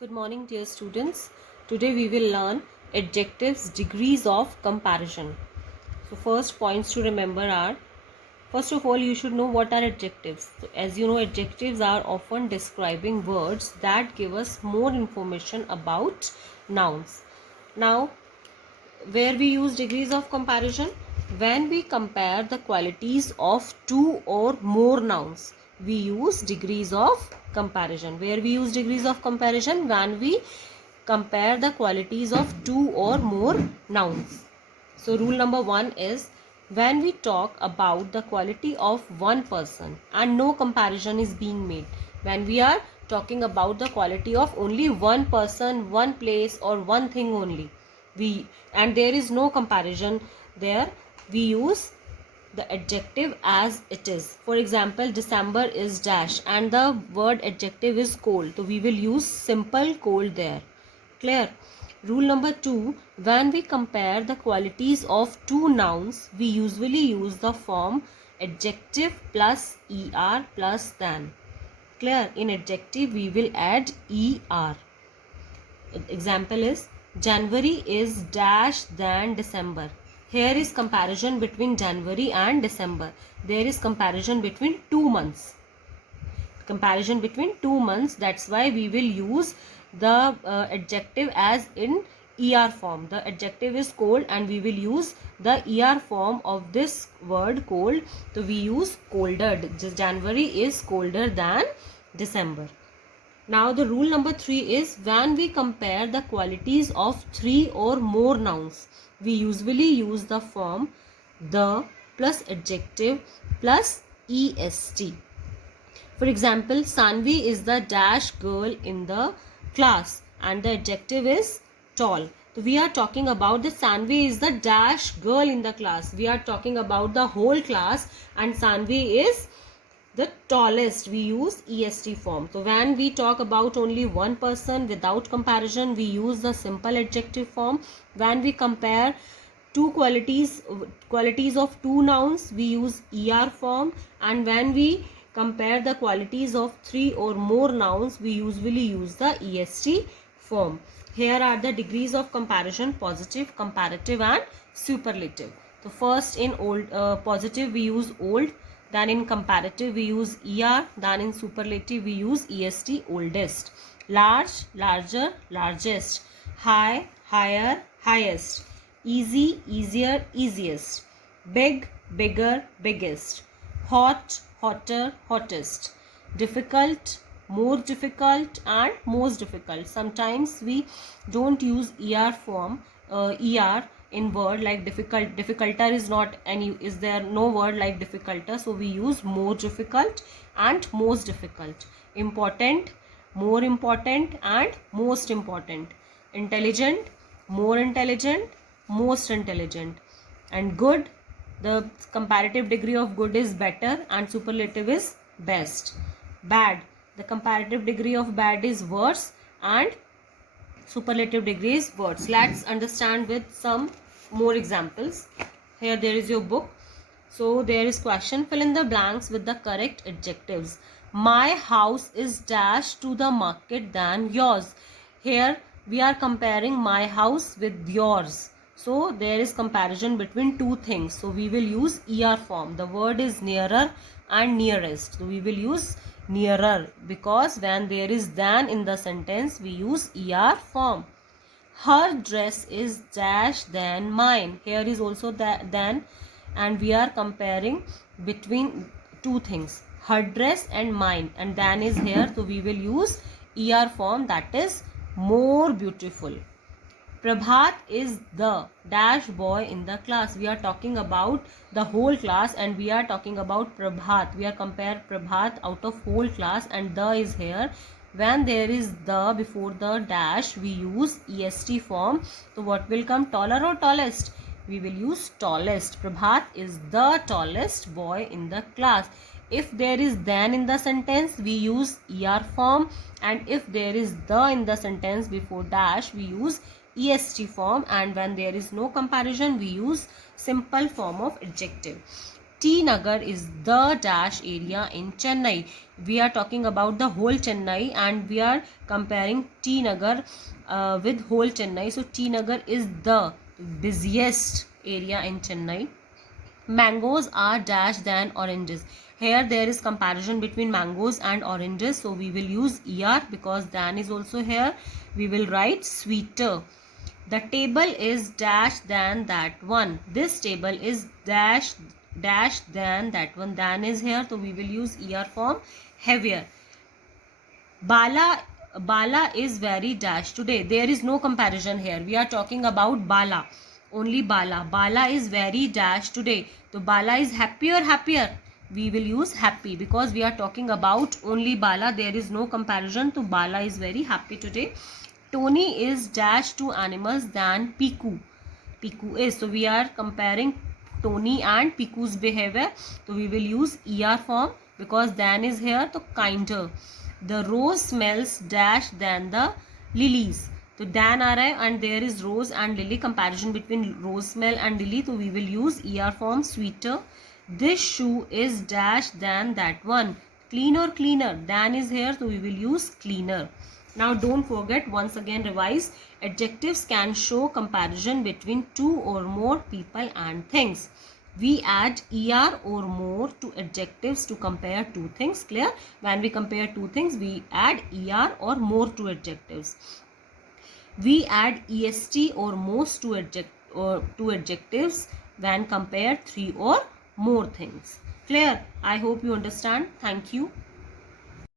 Good morning, dear students. Today we will learn adjectives, degrees of comparison. So first points to remember are, first of all, you should know what are adjectives. So as you know, adjectives are often describing words that give us more information about nouns. Now, where we use degrees of comparison? When we compare the qualities of two or more nouns, we use degrees of comparison. Where we use degrees of comparison? When we compare the qualities of two or more nouns. So rule number 1 is, when we talk about the quality of one person and no comparison is being made. When we are talking about the quality of only one person, one place or one thing only, and there is no comparison there, we use the adjective as it is. For example, December is dash and the word adjective is cold, so we will use simple cold there. Clear? Rule number 2, when we compare the qualities of two nouns, we usually use the form adjective plus er plus than. Clear? In adjective we will add er. Example is, January is dash than December. Here is comparison between January and December. There is comparison between 2 months. Comparison between 2 months. That's why we will use the adjective as in er form. The adjective is cold and we will use the er form of this word cold. So we use colder. January is colder than December. Now the rule number 3 is, when we compare the qualities of 3 or more nouns, we usually use the form the plus adjective plus est. For example, Sanvi is the dash girl in the class and the adjective is tall. So we are talking about the Sanvi is the dash girl in the class. We are talking about the whole class and Sanvi is the tallest. We use est form. So when we talk about only one person without comparison, we use the simple adjective form. When we compare two qualities of two nouns, we use er form, and when we compare the qualities of three or more nouns, we usually use the est form. Here are the degrees of comparison: positive, comparative and superlative. So first, in positive we use old, then in comparative we use er, then in superlative we use est, oldest. Large, larger, largest. High, higher, highest. Easy, easier, easiest. Big, bigger, biggest. Hot, hotter, hottest. Difficult, more difficult and most difficult. Sometimes we don't use er form, er in word like difficult. Difficulter is not any, is there no word like difficulter, so we use more difficult and most difficult. Important, more important and most important. Intelligent, more intelligent, most intelligent. And good, the comparative degree of good is better and superlative is best. Bad, the comparative degree of bad is worse and superlative degree is worse. Let's understand with some more examples. Here there is your book. So there is question, fill in the blanks with the correct adjectives. My house is dash to the market than yours. Here we are comparing my house with yours. So there is comparison between two things. So we will use er form. The word is nearer and nearest. So we will use nearer, because when there is than in the sentence, we use er form. Her dress is dash than mine. Here is also than, and we are comparing between two things, her dress and mine, and than is here, so we will use er form, that is more beautiful. Prabhat is the dash boy in the class. We are talking about the whole class and we are talking about Prabhat. We are compare Prabhat out of whole class and the is here. When there is the before the dash, we use est form. So what will come, taller or tallest? We will use tallest. Prabhat is the tallest boy in the class. If there is than in the sentence, we use er form, and if there is the in the sentence before dash, we use est form, and when there is no comparison, we use simple form of adjective. T Nagar is the dash area in Chennai. We are talking about the whole Chennai and we are comparing T Nagar with whole Chennai. So T Nagar is the busiest area in Chennai. Mangoes are dash than oranges. Here there is comparison between mangoes and oranges, so we will use er because than is also here. We will write sweeter. The table is dash than that one. This table is dash than that one. Than is here, so we will use er form. Heavier. Bala is very dash today. There is no comparison here. We are talking about Bala. Only Bala. Bala is very dash today. So Bala is happier. We will use happy because we are talking about only Bala. There is no comparison. So Bala is very happy today. Tony is dash to animals than Piku. Piku is. So we are comparing Tony and Piku's behavior. So we will use er form because than is here. So kinder. The rose smells dash than the lilies. तो dan आ रहा है and there is rose and lily. Comparison between rose smell and lily. तो we will use er form sweeter. This shoe is dash than that one. Cleaner. Than is here, so we will use cleaner. Now don't forget, once again revise. Adjectives can show comparison between two or more people and things. We add er or more to adjectives to compare two things. Clear? When we compare two things, we add er or more to adjectives. We add est or most to adjectives when compare three or more things. Clear? I hope you understand. Thank you.